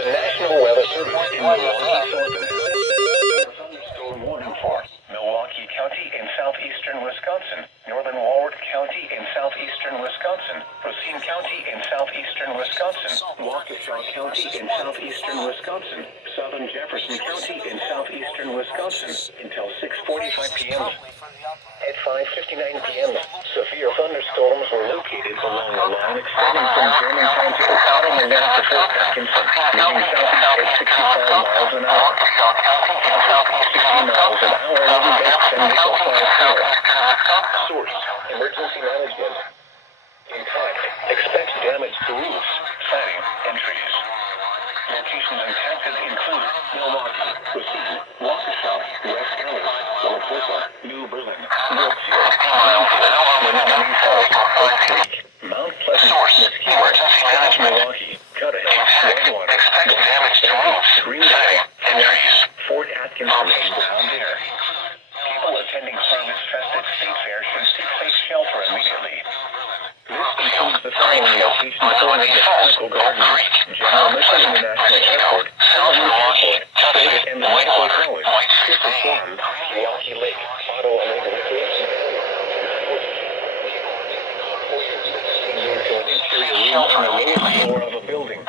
a national weather service in Milwaukee, thunderstorm warning for Milwaukee County in southeastern Wisconsin, northern Warwick County in southeastern Wisconsin, Racine County in southeastern Wisconsin, Waukesha County in southeastern Wisconsin, southern Jefferson County in southeastern Wisconsin, until 6:45 p.m. At 5:59 p.m., severe thunderstorms were located along a line extending from Germantown to Ottawa and then to Fort Atkinson, moving southeast at 65 miles an hour. 60 miles an hour will be based on missile fire. Source: emergency management. Impact: expect damage to roofs, siding, and trees. Locations impacted include Milwaukee, Racine, Waukesha, West County, Waukegan, New Berlin, Brookfield, Greenfield, Menominee Falls, Oak Creek, Mount Pleasant, Mesquite, Milwaukee, Cudahy, Whitewater, Green Bay, and Fort Atkinson, and down there. People attending harvest-fested state fair should take shelter immediately. This includes the following locations for the Botanical Gardens, General Mitchell International Airport, Calgary Airport, State and the Medical College, Crystal Pond, Milwaukee Lake, Ottawa Lake Recreation. Interior room on the lowest floor of a building.